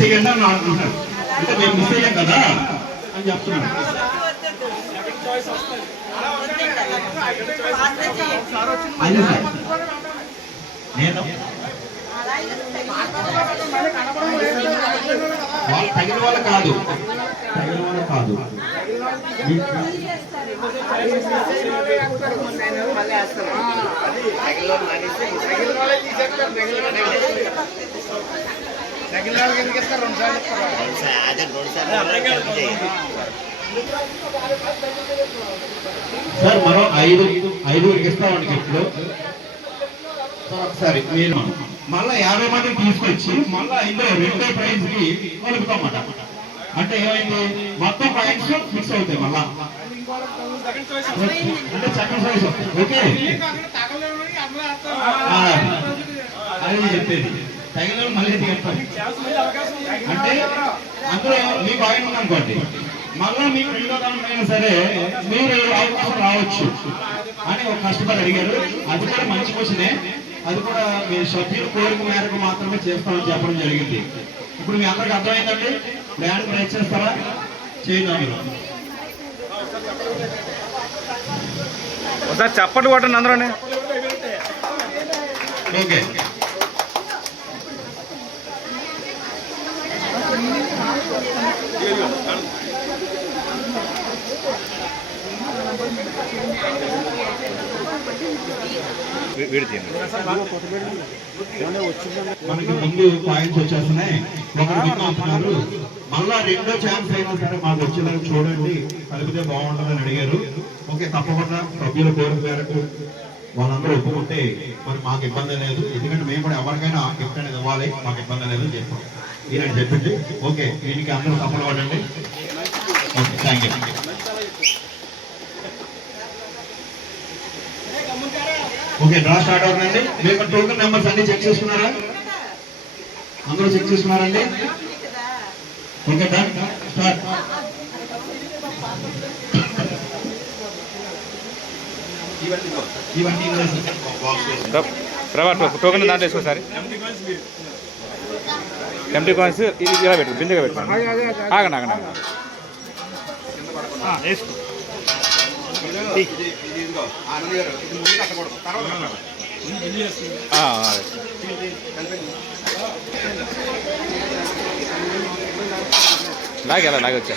చేయండి అని అనుకుంటారు. అంటే మేము మిస్ అయ్యాం కదా అని చెప్తున్నాను. అదే సార్ నేను తగిన వాళ్ళు కాదు, తగిన వాళ్ళు కాదు. సార్ మనం ఐదుగురికి ఇస్తామండి గిఫ్ట్లు. ఒకసారి మీరు మళ్ళా 50 మందికి తీసుకొచ్చి మళ్ళా ఇందులో రెండో ప్రైజ్ కి కలుపుతామట. అంటే ఏమైంది, మొత్తం పాయింట్స్ ఫిక్స్ అవుతాయి మళ్ళా. అంటే సెకండ్ ప్రైజ్ ఓకే అది చెప్పేది. తగిన మళ్ళీ చెప్తాను. అంటే అందులో మీ పాయింట్ ఉందనుకోండి, మళ్ళా మీకు రెండో దానికైనా సరే మీరు అవకాశం రావచ్చు అని ఒక కష్టపడి అడిగారు. అది కూడా మంచి క్వశ్చనే. అది కూడా మీ సభ్యుల కోరిక మేరకు మాత్రమే చేస్తామని చెప్పడం జరిగింది. ఇప్పుడు మీ అందరికి అర్థమైందండి. ప్లాన్ ట్రై చేస్తారా? చేయండి. ఒకసారి చప్పట్లు కొట్టండి అందరూనే. ఓకే మనకి ముందు పాయింట్స్ వచ్చేస్తున్నాయి. ఒకరు విన్ అవుతున్నారు. మళ్ళా రెండో ఛాన్స్ అయినా సరే మాకు వచ్చేలాగా చూడండి, కలిపితే బాగుంటుందని అడిగారు. ఓకే తప్పకుండా సభ్యుల కోరిక మేరకు వాళ్ళందరూ ఒప్పుకుంటే మరి మాకు ఇబ్బంది లేదు. ఎందుకంటే మేము కూడా ఎవరికైనా గిఫ్ట్ అనేది ఇవ్వాలి, మాకు ఇబ్బంది లేదు చేస్తాం. ఈయన చెప్పింది ఓకే. దీనికి అందరూ సపోర్ట్ పడండి. Okay thank you. Okay draw start అవుతుందండి. మీకు టోకెన్ నెంబర్స్ అన్ని చెక్ చేసుకున్నారా? అందరూ చెక్ చేసుకున్నారండి? Okay done start. ఇవన్నీ ప్రభా టోకెన్ దాంట్లో వేసుకోసారి. ఎంటీ కాయిన్స్ ఇలా పెట్టు, బిందుగా పెట్టు. ఆగండి ఆగండి ఆగండి. లాగే అలా లాగే వచ్చా.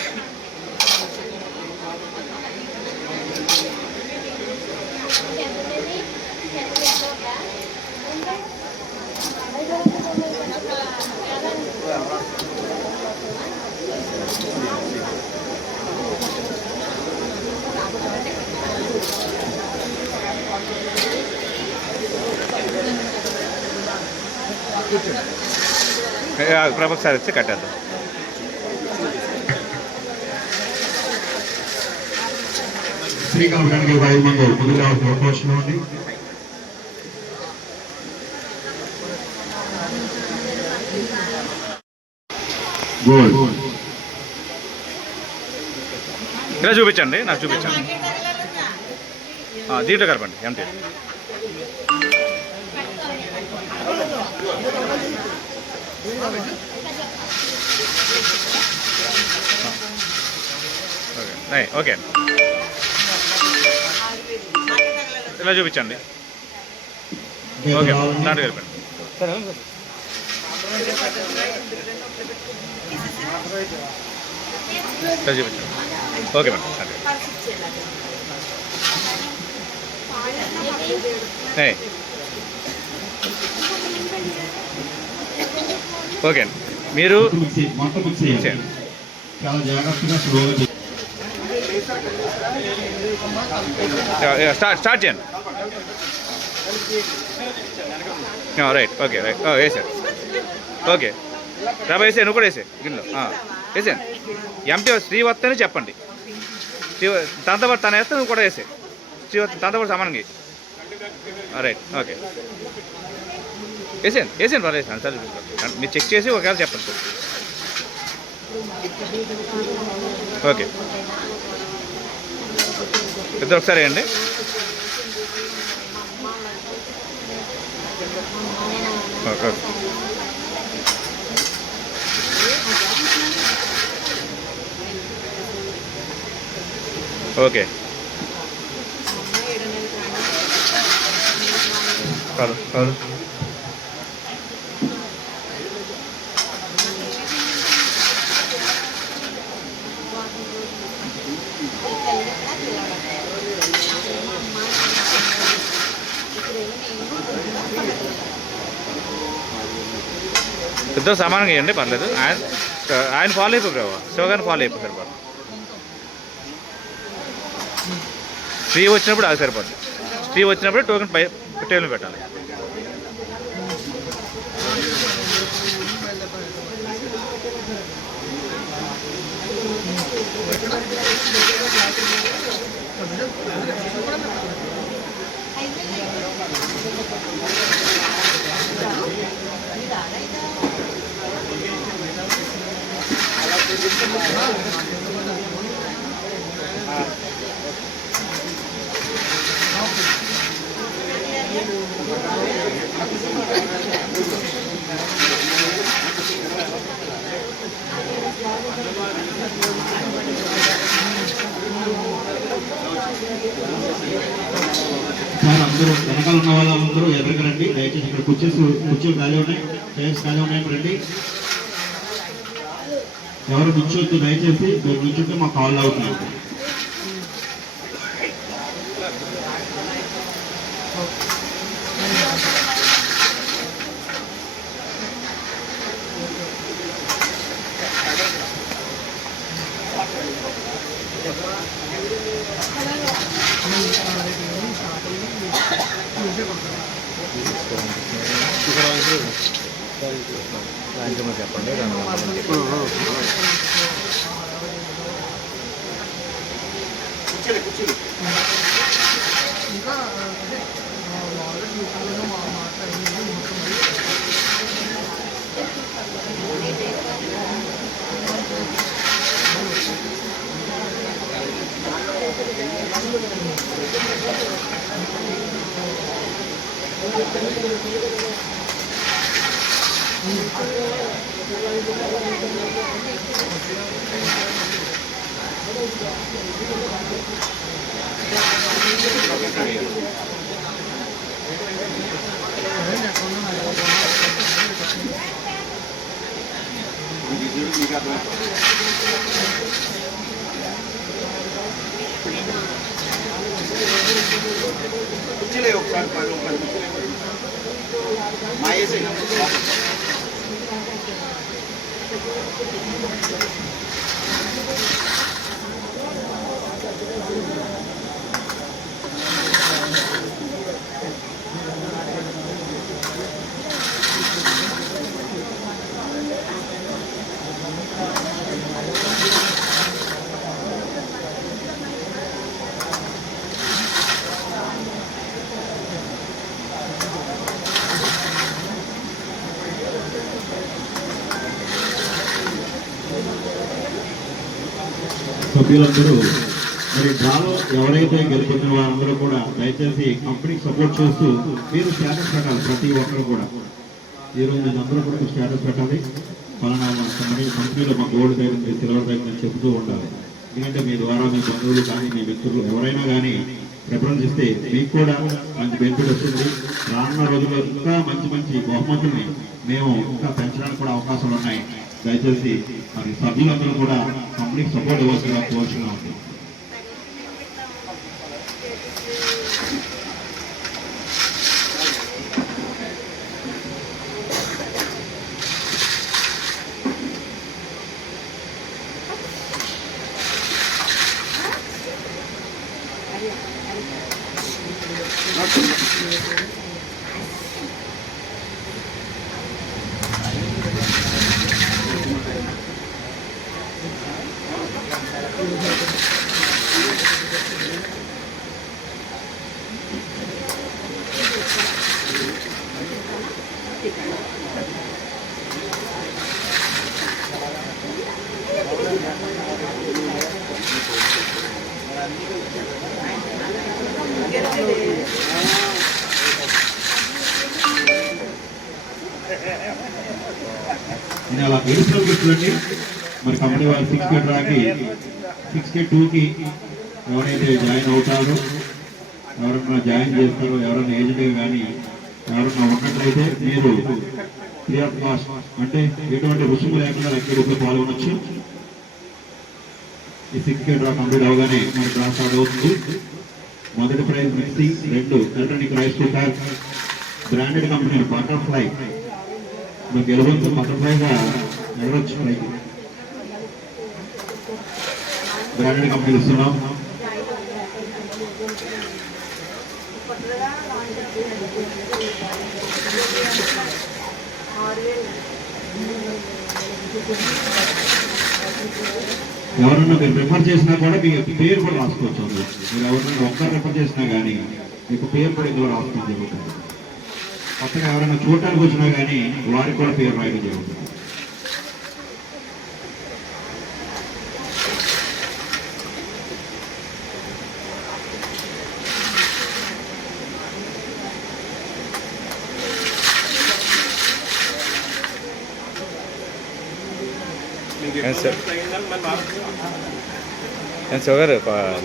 ప్రభు సార్ వచ్చి కట్టేద్దాం. శ్రీకాకుళానికి 5 మంది ముందుగా అవకాశం ఉంది. ఇలా చూపించండి, నాకు చూపించండి. దీంట్లో కలపండి ఎంటీ. ఓకే ఇలా చూపించండి. ఓకే దాంట్లో కలిపండి. ఇలా చూపించండి. Okay madam. ఓకే అండి. మీరు స్టార్ట్ చేయండి. రైట్ ఓకే రైట్ వేసాను. ఓకే రాబా వేసే, నువ్వు కూడా వేసే గిన్నెలో వేసాను. ఎంపీ శ్రీవత్ అని చెప్పండి. తనతో పాటు తను వేస్తే నువ్వు కూడా వేసే. శ్రీవత్ తనతో పాటు సమానంగా. రైట్ ఓకే వేసాను వేసాను వాళ్ళు వేసాను సార్. మీరు చెక్ చేసి ఒకవేళ చెప్పండి సార్. ఓకే ఇద్దరు ఒకసారి వేయండి. ఓకే ఓకే కాదు కాదు ఇద్దరు సమానంగా ఇవ్వండి పర్లేదు. ఆయన ఫాలో అయిపోయావు, శివగారిని ఫాలో అయిపోతారు పర్లేదు. ఫ్రీ వచ్చినప్పుడు అది సరిపోద్ది. ఫ్రీ వచ్చినప్పుడు టోకెన్ పై టేబుల్ పెట్టాలి. సార్ అందరూ వెనకాల ఉన్న వాళ్ళందరూ ఎదురుగా రండి. దయచేసి ఇక్కడ కుర్చీలు ఖాళీ ఉన్నాయి, చైర్స్ ఖాళీ ఉన్నాయి. రండి, ఎవరు నుంచొద్దు దయచేసి. మీరు నుంచుంటే మాకు కాల్ అవుతున్నాయి. చెప్పండి. కుర్చీలే ఒకసారి మాయేసే సభ్యులందరూ మరి డ్రాలో ఎవరైతే గెలుపొందిన వారందరూ కూడా దయచేసి కంపెనీకి సపోర్ట్ చేస్తూ మీరు స్టేటస్ పెట్టాలి. ప్రతి ఒక్కరు కూడా ఈరోజు నేను అందరూ కూడా స్టేటస్ పెట్టాలి. ఫలానా కంపెనీలో మా గోల్డ్ తగ్గింది, సిల్వర్ తగ్గిందని చెబుతూ ఉండాలి. ఎందుకంటే మీ ద్వారా మీ బంధువులు కానీ మీ మిత్రులు ఎవరైనా కానీ ప్రిఫరెన్స్ ఇస్తే మీకు కూడా మంచి బెనిఫిట్ వస్తుంది. రానున్న రోజుల్లో ఇంకా మంచి మంచి బహుమతుల్ని మేము ఇంకా పెంచడానికి కూడా అవకాశాలు ఉన్నాయి. దయచేసి మరి సభ్యులందరూ కూడా కంపెనీకి సపోర్ట్ ఇవ్వాల్సిందిగా కోరుతున్నాం. నేను అలా గెలుపులో కూర్చోండి. మరి కంపెనీ వాళ్ళు 6K డ్రాకి 6K 2కి ఎవరైతే జాయిన్ అవుతారో, ఎవరన్నా జాయిన్ చేస్తారో, ఎవరైనా ఏజెంట్గా కానీ ఎవరన్నా ఉన్నట్లయితే మీరు ఫ్రీ ఆఫ్ కాస్ట్ అంటే ఎటువంటి రుసుము లేకుండా లెక్కడిలో పాల్గొనొచ్చు. ఈ 6K డ్రా కంప్లీట్ అవగానే మన డ్రా స్టార్ట్ అవుతుంది. మొదటి prize mixie, 2 electronic rice cooker, branded company Butterfly. మీకు గెలవచ్చు బటర్ఫ్లైగా ఎగరొచ్చు పైకి. బ్రాండెడ్ కంపెనీ ఇస్తున్నాం. ఎవరన్నా మీరు రిఫర్ చేసినా కూడా మీ పేరు కూడా రాసుకోవచ్చు. అందులో మీరు ఎవరైనా ఒక్కరు రిఫర్ చేసినా కానీ మీకు పేరు కూడా ఇందులో రాసుకోవడం జరుగుతుంది. కొత్తగా ఎవరైనా చూడటానికి వచ్చినా కానీ వారికి కూడా పేరు రాయడం జరుగుతుంది. షుగర్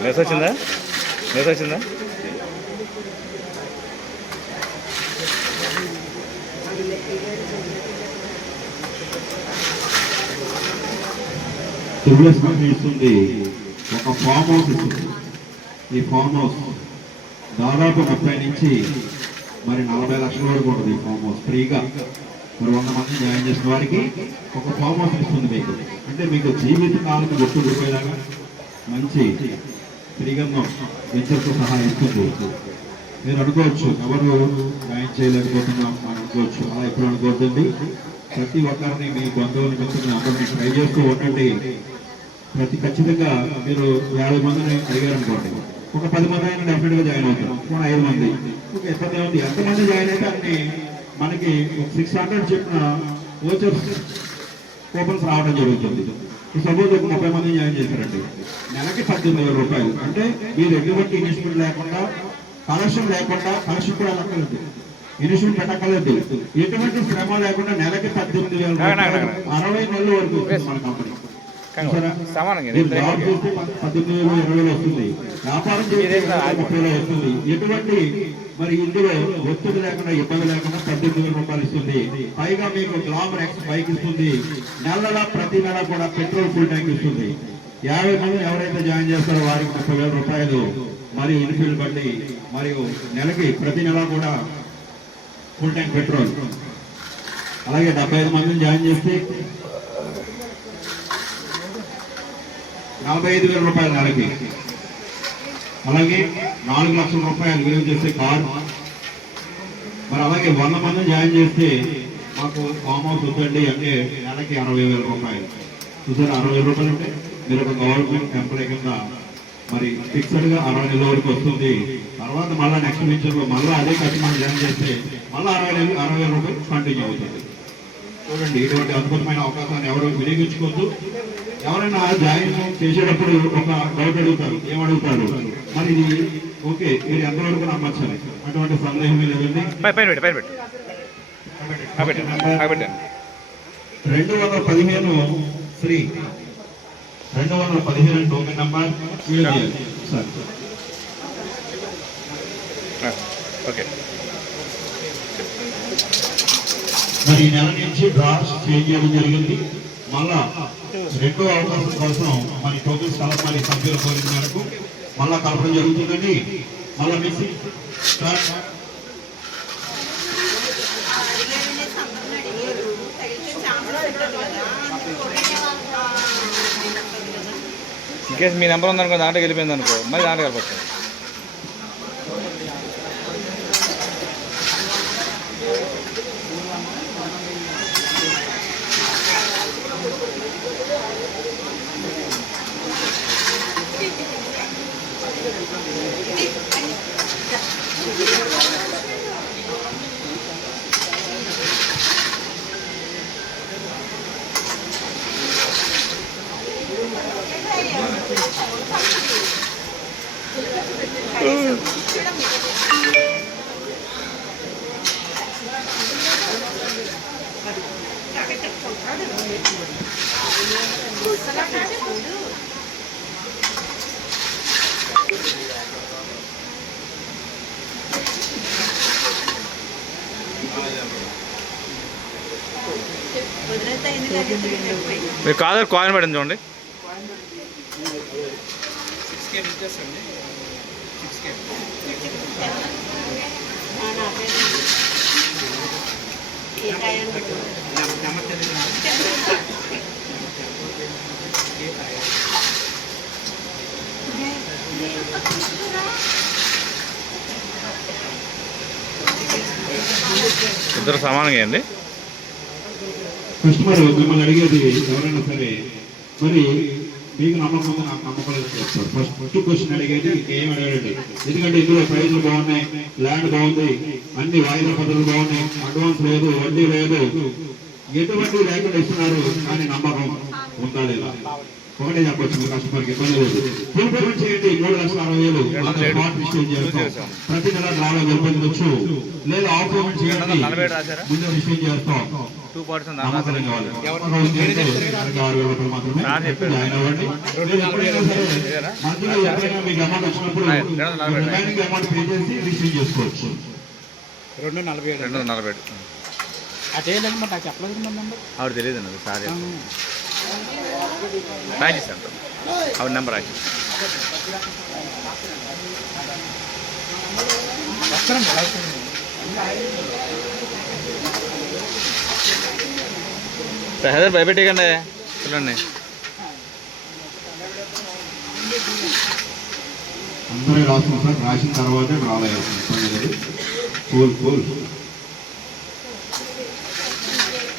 మెస్ వచ్చిందా? మెస్ వచ్చిందా? త్రిబుల్ఎస్ కంపెనీ ఇస్తుంది ఒక ఫామ్ హౌస్ ఇస్తుంది. ఈ ఫామ్ హౌస్ దాదాపు 30 నుంచి మరి 40 లక్షల వరకు ఉంటుంది. ఈ ఫామ్ హౌస్ ఫ్రీగా మరి 100 మంది జాయిన్ చేసిన వారికి ఒక ఫామ్ హౌస్ ఇస్తుంది మీకు. అంటే మీకు జీవిత కాలం గుర్తుండిపోయేలాగా మంచి శ్రీగంధం వెంచర్తో సహా ఇస్తుంది. మీరు అనుకోవచ్చు ఎవరు జాయిన్ చేయలేకపోతున్నాం అని అనుకోవచ్చు. అలా ఎప్పుడు అనుకోవద్దండి. ప్రతి ఒక్కరిని మీ బంధువులు మిత్రులను అందరినీ ట్రై చేస్తూ ఉండండి. ఖచ్చితంగా మీరు 50 మందిని అడిగారనుకోండి, ఒక 10 మంది అయినా డెఫినెట్గా జాయిన్ అవుతారు. మన 5 మంది ఒక ఇబ్బంది ఉంది. ఎంతమంది జాయిన్ అయితే అన్ని మనకి 600 చెప్పిన ఓచర్స్ కూపన్స్ రావడం జరుగుతుంది. సపోజ్ ఒక 30 మంది జాయిన్ చేశారండి, నెలకి 18,000 రూపాయలు. అంటే మీరు ఎటువంటి ఇన్వెస్ట్మెంట్ లేకుండా, కలెక్షన్ లేకుండా, కలెక్షన్ కూడా అక్కర్లేదు, ఇన్వెస్ట్మెంట్ పెట్టక్కర్లేదు, ఎటువంటి శ్రమ లేకుండా నెలకి 18,000 రూపాయలు 60 నెలల వరకు వస్తుంది మన కంపెనీ. జాబ్ చేస్తే 18,000, 20,000 వస్తుంది. వ్యాపారం చేస్తే 30,000 వస్తుంది. ఎటువంటి మరి ఇందులో ఒత్తిడి లేకుండా, ఇబ్బంది లేకుండా 18,000 రూపాయలు ఇస్తుంది. పైగా మీకు గ్లామర్ ఎక్స్ బైక్ ఇస్తుంది. ప్రతి నెల కూడా పెట్రోల్ ఫుల్ ట్యాంక్ ఇస్తుంది. 50 మంది ఎవరైతే జాయిన్ చేస్తారో వారికి 30,000 రూపాయలు మరియు ఇన్ఫీల్డ్ బండి, మరియు నెలకి ప్రతి నెల కూడా ఫుల్ ట్యాంక్ పెట్రోల్. అలాగే 75 మందిని జాయిన్ చేస్తే 45,000 రూపాయలు నెలకి. అలాగే 4 లక్షల రూపాయలు విలువ చేసే కార్. మరి అలాగే 100 మంది జాయిన్ చేస్తే మాకు ఫామ్ హౌస్ వద్దండి అంటే నెలకి 60,000 రూపాయలు. చూసారు, 60,000 రూపాయలు అంటే మీరు ఒక గవర్నమెంట్ ఎంప్లాయ్ కింద మరి ఫిక్స్డ్ గా 60 నెలల వరకు వస్తుంది. తర్వాత మళ్ళీ నెక్స్ట్ వెంచర్ లో మళ్ళీ అదే కస్టమర్ జాయిన్ చేస్తే మళ్ళీ 60,000 రూపాయలు కంటిన్యూ అవుతుంది. చూడండి, ఇటువంటి అద్భుతమైన అవకాశాన్ని ఎవరు వినియోగించుకోవద్దు. ఎవరైనా జాయిన్ చేసేటప్పుడు ఒక డౌట్ అడుగుతారు, ఏమడుగుతారు, మరి ఇది ఓకే మీరు ఎంతవరకు నమ్మచ్చాలి? అటువంటి సందేహమే లేదండి. 215 శ్రీ 215 టోకెన్ నంబర్. మరి ఈ నెల నుంచి డ్రాస్ చేంజ్ చేయడం జరిగింది. మళ్ళా 2వ అవకాశం కోసం మరి టోకెన్స్ కలపాలి. సభ్యుల కోరిక మేరకు మళ్ళా కలపడం జరుగుతుందండి. మళ్ళా మిక్సింగ్ స్టార్ట్. ఇంకేస్ మీ నెంబర్ ఉందనుకో, దాంట్లోకి వెళ్ళిపోయింది అనుకో, మరి దాంట్లో కలపచ్చు. మీరు కాదు కాయిన్ పడింది చూడండి. ఇద్దరు సమానంగా అండి. కస్టమర్ మిమ్మల్ని అడిగేది ఎవరైనా సరే, మరి మీకు నమ్మకం ఉంది, నాకు నమ్మకం లేదు చెప్తారు. ఫస్ట్ క్వశ్చన్ అడిగేది ఏం అడగండి, ఎందుకంటే ఇందులో ప్రైజ్లు బాగున్నాయి, ల్యాండ్ బాగుంది, అన్ని వాయిదా పద్ధతులు బాగున్నాయి, అడ్వాన్స్ లేదు, వడ్డీ లేదు, ఎటువంటి లేకుండా ఇస్తున్నారు, కానీ నమ్మకం ఉందా లేదా ఒకటే చెప్పొచ్చు. మీ కస్టమర్కి ఇబ్బంది లేదు. ఫుల్ పేమెంట్ చేయండి, 3,60,000 స్పాట్ రిజిస్టర్ చేస్తాం, ప్రతి నెల డ్రాలో గెలిపించవచ్చు, లేదా ఆఫ్ పేమెంట్ చేయండి, ముందు రిజిస్టర్ చేస్తాం. 2% నమ్మకం కావాలి. నమ్మకం ఉంది అంటే దానికి 6,000 రూపాయలు మాత్రమే జాయిన్ అవ్వండి. మీరు ఎప్పుడైనా సరే మధ్యలో ఎప్పుడైనా మీకు అమౌంట్ వచ్చినప్పుడు రిమైనింగ్ అమౌంట్ పే చేసి రిజిస్టర్ చేసుకోవచ్చు. 247 అదే లేదు మరి నాకు చెప్పలేదు నెంబర్. ఆవిడ తెలియదు అండి. సారీ రాజేస్తాను ఆవిడ నెంబర్ రాజే. హైదరాబాద్ భయపెట్టేకండి చూడండి. అందరూ రాసుకున్నాం సార్, రాసిన తర్వాతే రాలేదు. కూల్ కూల్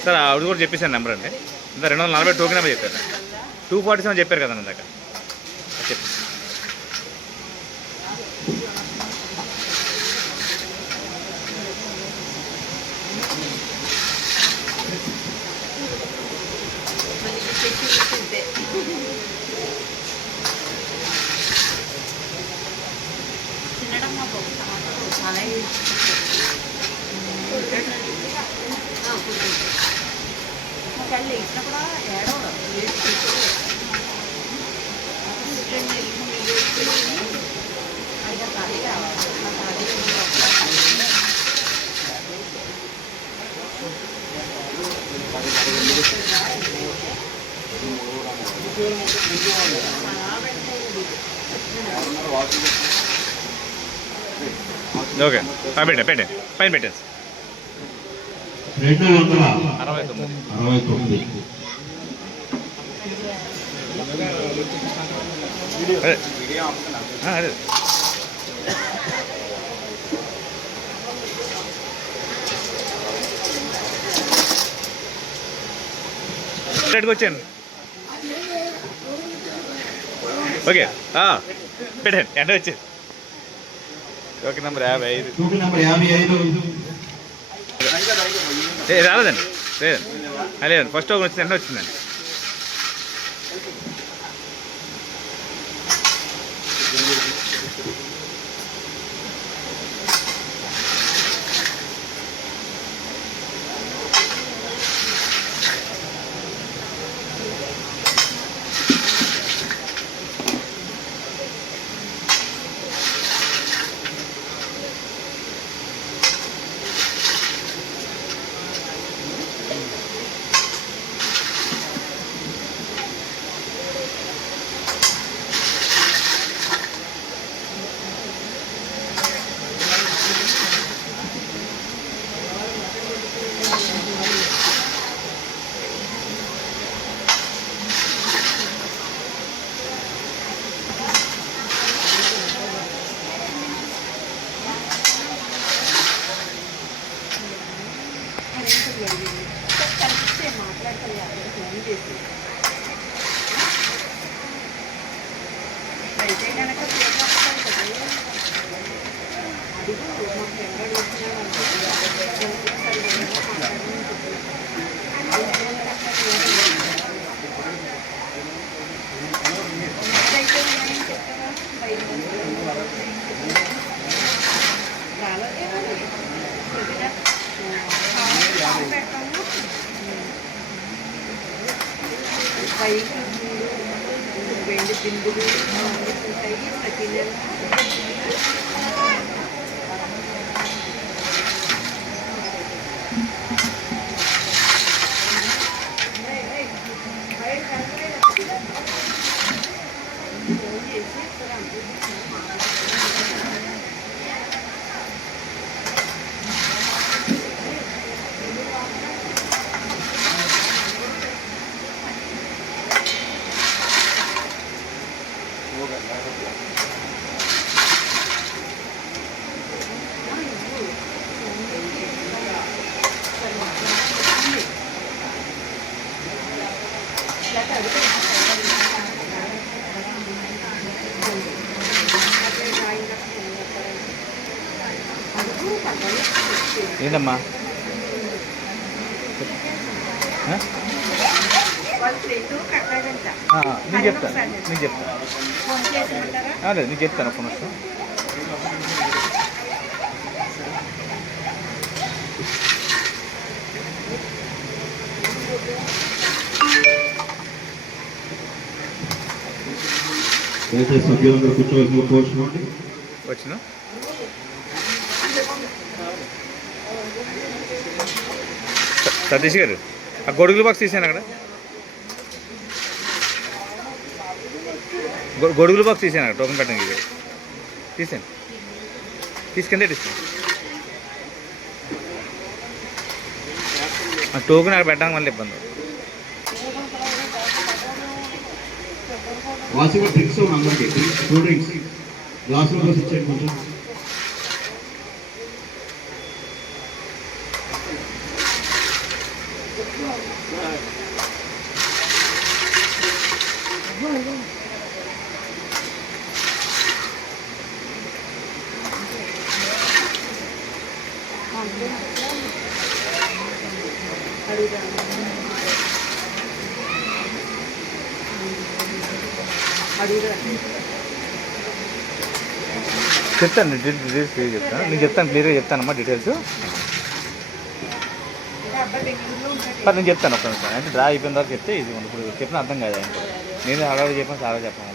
సార్ ఆవిడ కూడా చెప్పేసాను నెంబర్ అండి. ఇంకా 240 టోకెన్ నెంబర్ చెప్పారు. 247 చెప్పారు కదండి ఇందాక చెప్పి. ఓకే పెట్టండి పైన పెట్టండి. 269 అదే రేట్కి వచ్చాను. ఓకే పెట్టండి ఎండ వచ్చేది. Token number 55. Token number 55. రాలేదండి లేదండి ఫస్ట్ టోకెన్ వచ్చింది ఎండ వచ్చిందండి. వెండి బిందులు ఉంటాయి ప్రతి నెల. ఏంటమ్మా నేను చెప్తాను అదే నీకు చెప్తాను ఒక్క నిమిషం. దయచేసి సభ్యులందరూ కూర్చోవలసిన కోరుచుకోండి. వచ్చిన సతీష్ గారు ఆ గొడుగుల బాక్స్ తీసాను అక్కడ, గొడుగుల బాక్స్ తీసాను అక్కడ టోకెన్ పెట్టడానికి. ఇది తీసాను, తీసుకెళ్ళే తీసాను. ఆ టోకెన్ అక్కడ పెట్టడానికి మళ్ళీ ఇబ్బంది. వాసిగా డ్రింక్స్ అందరికి కూల్ డ్రింక్స్ గ్లాసులో పోసి ఇచ్చేయండి కొంచెం. చెప్తాను డీటెయిల్స్ క్లియర్ చెప్తాను, నేను చెప్తాను క్లియర్గా చెప్తానమ్మా డీటెయిల్స్. నేను చెప్తాను ఒక్క నిమిషం, అంటే డ్రా అయిపోయిన తర్వాత చెప్తే ఇది ఇప్పుడు చెప్పిన అర్థం కాదు ఆయనకు. నేను అడవి చెప్పాను సారా చెప్పాను.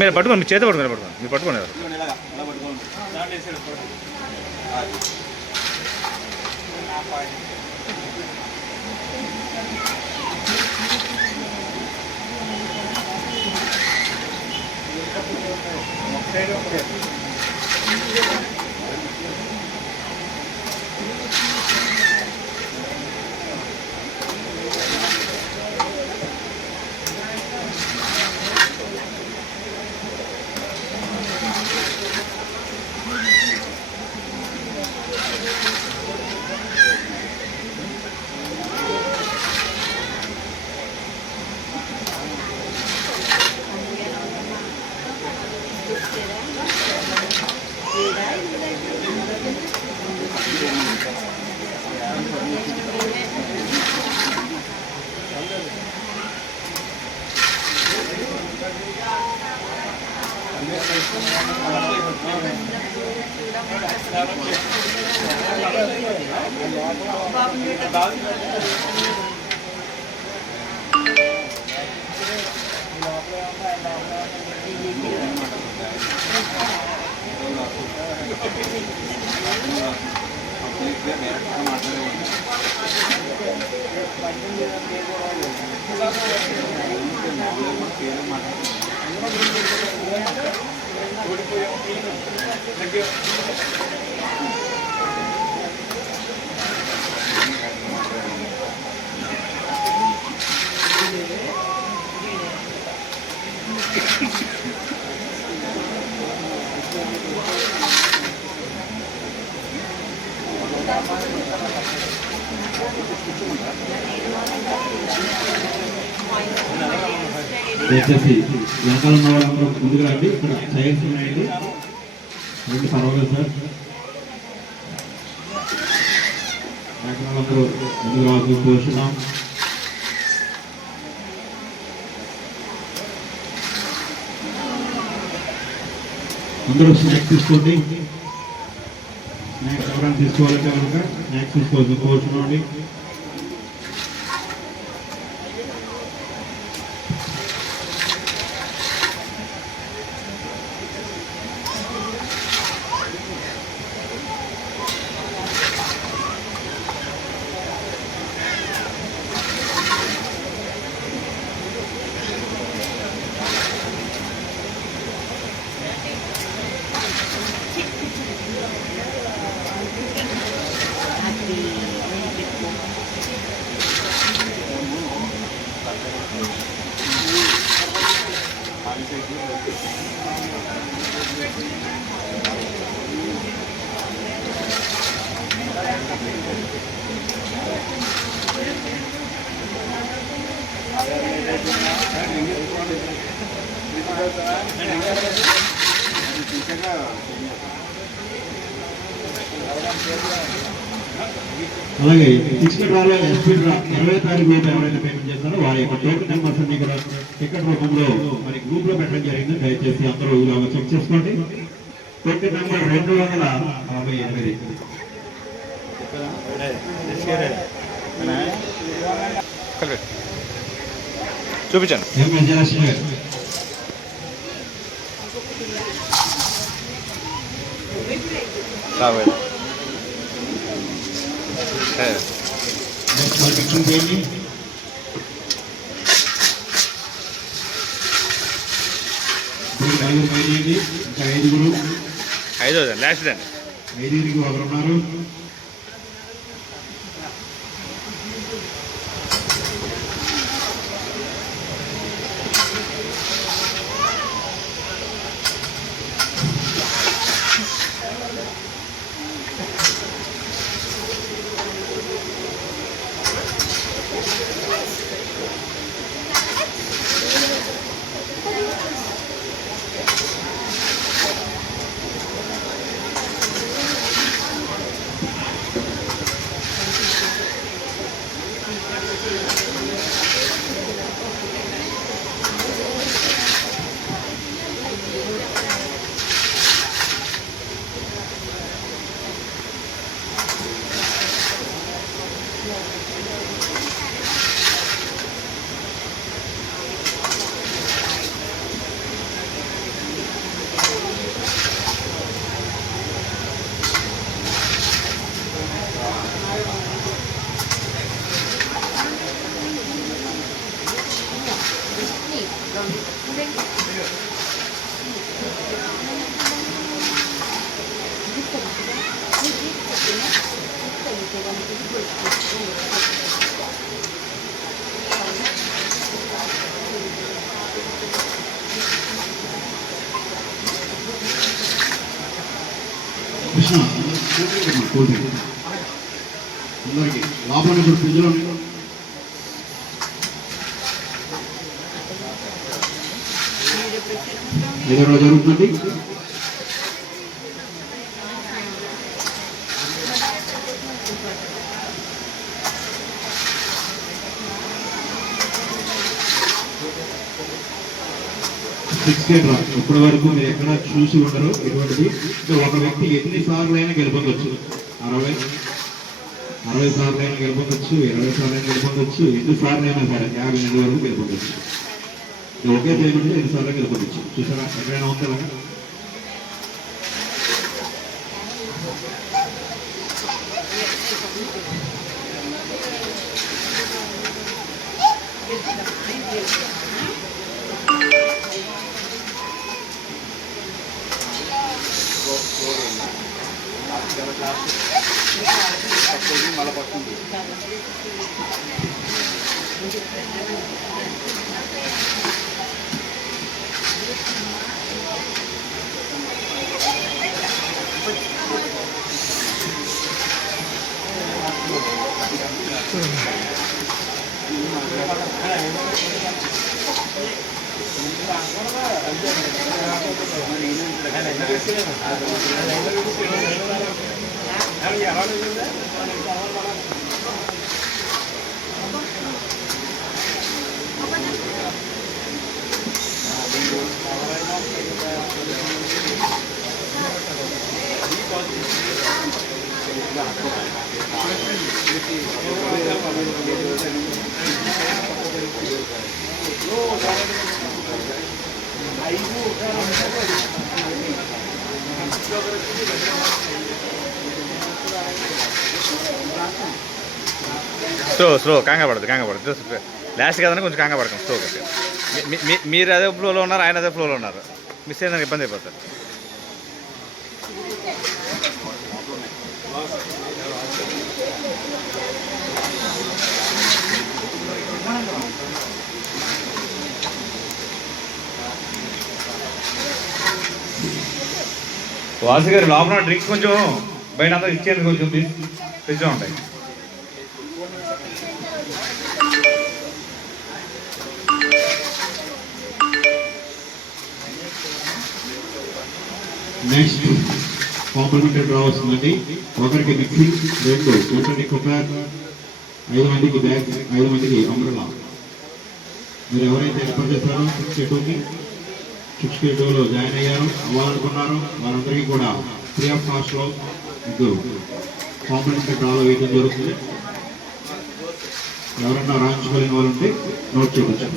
మీరు పట్టుకోండి, మీ చేత పట్టుకుని పట్టుకోండి, మీరు పట్టుకోండి. దయచేసి వెనకాల ఉన్న వాళ్ళందరూ ముందుకు రండి. ఇక్కడ చైర్స్ ఉన్నాయండి, రండి, పర్వాలేదు సార్. వెనకాల వాళ్ళందరూ ముందుకు రావాల్సి కోరుతున్నాం. అందరూ స్నాక్స్ తీసుకోండి. స్నాక్స్ ఎవరైనా తీసుకోవాలంటే కనుక స్నాక్స్ తీసుకోవాల్సి కోరుచున్నాండి. అలాగే టికెట్ డ్రాలో ఎస్పీ డ్రా 20 తారీఖు లోపు ఎవరైతే పేమెంట్ చేస్తారో వారి యొక్క టోకెన్ నెంబర్స్ అన్ని కూడా టికెట్ రూపంలో మరి గ్రూప్ లో పెట్టడం జరిగింది. దయచేసి అందరూ ఇలాగ చెక్ చేసుకోండి. Token number 258. చూపించండి. ఎం విజయలక్ష్మి గారు. నెక్స్ట్ వాళ్ళ పిక్చర్ చేయండి. ఐదుగురు వేయండి. ఇంకా ఐదుగురు. 5,000 లాస్ట్ దాన్ని. ఐదుగురికి ఒకరు ఉన్నారు. కృష్ణ అందరికి లోపల ఫ్రిడ్జ్లో ఏదో జరుగుతుంది. ఇప్పటి వరకు మీరు ఎక్కడ చూసి ఉండరు ఇటువంటిది. ఒక వ్యక్తి ఎన్నిసార్లు అయినా గెలుపొందొచ్చు. 60 సార్లు అయినా గెలుపొందొచ్చు, 20 సార్లు అయినా గెలుపొందొచ్చు, ఎన్నిసార్లు అయినా సరే 50 నెలల వరకు గెలుపొందొచ్చు. ఒకే పేమెంట్ ఎన్నిసార్లు గెలుపొందొచ్చు. చూసారా ఎక్కడైనా ఉందా? మళ్ళీ పడుతుంది. స్లో కంగారు పడదు లాస్ట్ కదన్నా కొంచెం కంగారు పడకండి స్లో మీరు అదే ఫ్లోలో ఉన్నారు, ఆయన అదే ఫ్లోలో ఉన్నారు. మిస్ అయ్యేదానికి ఇబ్బంది అయిపోతారు. వాసు గారు లోపల డ్రింక్స్ కొంచెం బయట అంతా ఇచ్చేది కొంచెం ఫ్రిడ్జ్లో ఉంటాయి. నెక్స్ట్ కాంప్లిమెంటరీ డ్రా వస్తుందండి. ఒకరికి మిక్సీ, 2 వెంటనే కుక్కర్, 5 మందికి బ్యాగ్, 5 మందికి అంబ్రెల్లా. మీరు ఎవరైతే ఏర్పాటు చేస్తారో 6K2లో జాయిన్ అయ్యారో అవ్వాలనుకున్నారో వారందరికీ కూడా ఫ్రీ ఆఫ్ కాస్ట్లో మీకు కాంప్లిమెంటరీ డ్రాలో వేయడం జరుగుతుంది. ఎవరన్నా రాయించుకోలేని వాళ్ళు ఉంటే నోట్ చేయవచ్చు.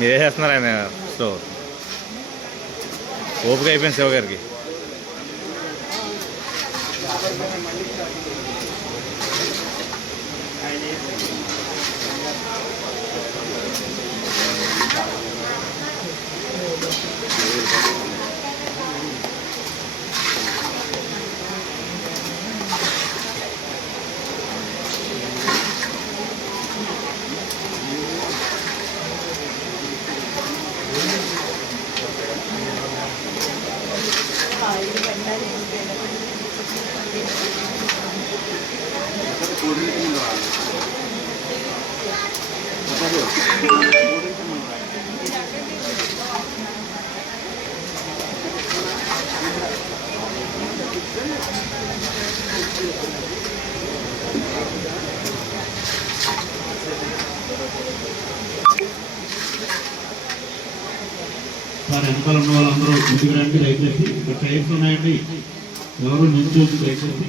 మీరే చేస్తున్నారు ఆయన స్లో ఓపిక అయిపోయింది శివ గారికి. సార్ వెనకాల ఉన్న వాళ్ళందరూ ముందుకు రండి దయచేసి. ఇక్కడ చైర్స్ ఉన్నాయండి, ఎవరు నిల్చోద్దు దయచేసి.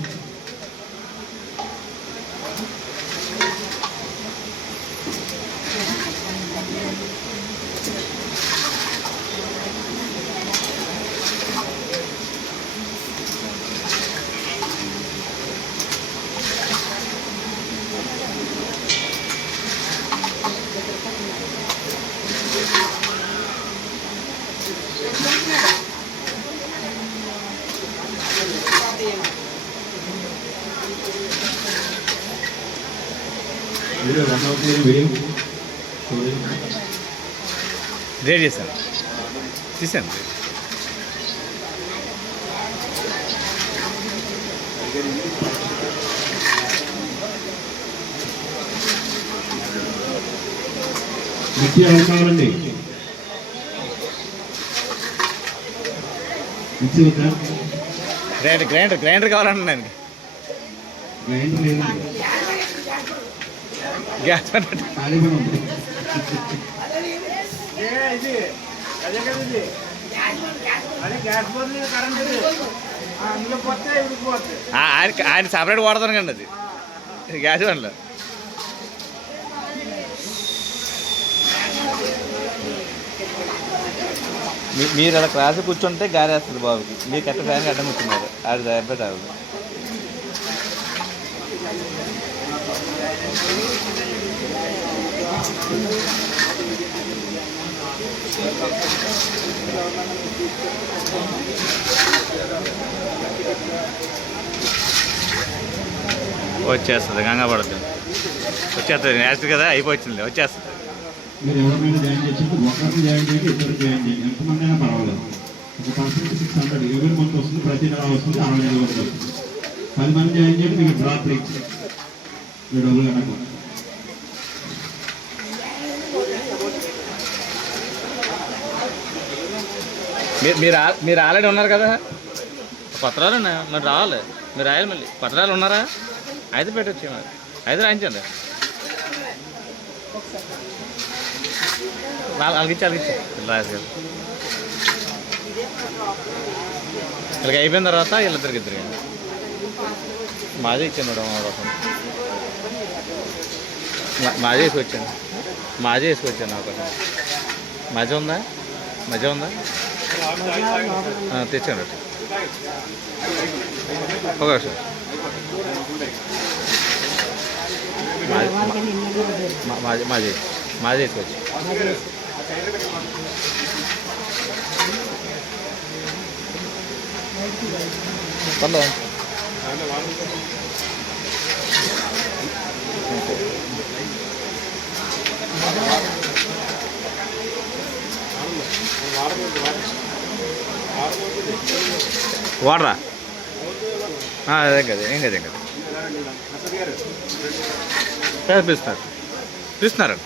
రెడీ చేశాను, తీసాను. మిక్సీ ఎవరు కావాలండి? మిక్సీ వద్దా? గ్రైండర్ కావాలంటున్నాను. గ్రైండర్ లేదండి, గ్యాస్ ఖాళీ పని ఉంది. ఆయన సపరేట్ వాడతాను కండి అది గ్యాస్ బండ్లో. మీరు అలా క్లాస్ కూర్చుంటే గారేస్తుంది బాబుకి, మీరు కట్ట ఫ్యాన్ అడ్డం కూర్చున్నారు, ఆడు సరిపోతే ఆవిడ. వచ్చేస్తుంది, గంగా పడుతుంది, వచ్చేస్తుంది. నేస్తుంది కదా, అయిపోయింది, వచ్చేస్తుంది. మీరు ఎవరైనా జాయిన్ చేసింది ఒకరిని జాయిన్ చేయండి, ఇద్దరు జాయిన్ చేయండి, ఎంతమంది అయినా పర్వాలేదు. ఒక పర్సన్కి 600 ఎవరి మంత్ వస్తుంది, ప్రతి నెల వస్తుంది, 60 నెలలు వస్తుంది. 10 మంది జాయిన్ చేయండి, మీకు డ్రాప్ ఫ్రీ, మీరు డబ్బులు కట్టకుండా. మీరు ఆల్రెడీ ఉన్నారు కదా, పత్రాలు ఉన్నాయి మరి, రావాలి మీరు రాయాలి మళ్ళీ. పత్రాలు ఉన్నారా? అయితే పెట్టచ్చు, మరి అయితే రాయించండి. అలిగించి రాసి ఇక్కడికి అయిపోయిన తర్వాత వీళ్ళిద్దరికి ఇద్దరు మాదే ఇచ్చాను మేడం, మాదే వేసుకొచ్చాను, అవకాశం. మజా ఉందా? తెచ్చాను ఒక మాది వేసుకోవచ్చు. పర్లేదు. వాడరా? అదేం కదా, ఏం కదా. పిలుస్తున్నారండి.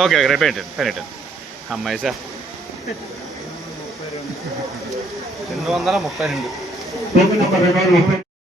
ఓకే, రేపు ఏంటండి అమ్మాయి సార్ 232.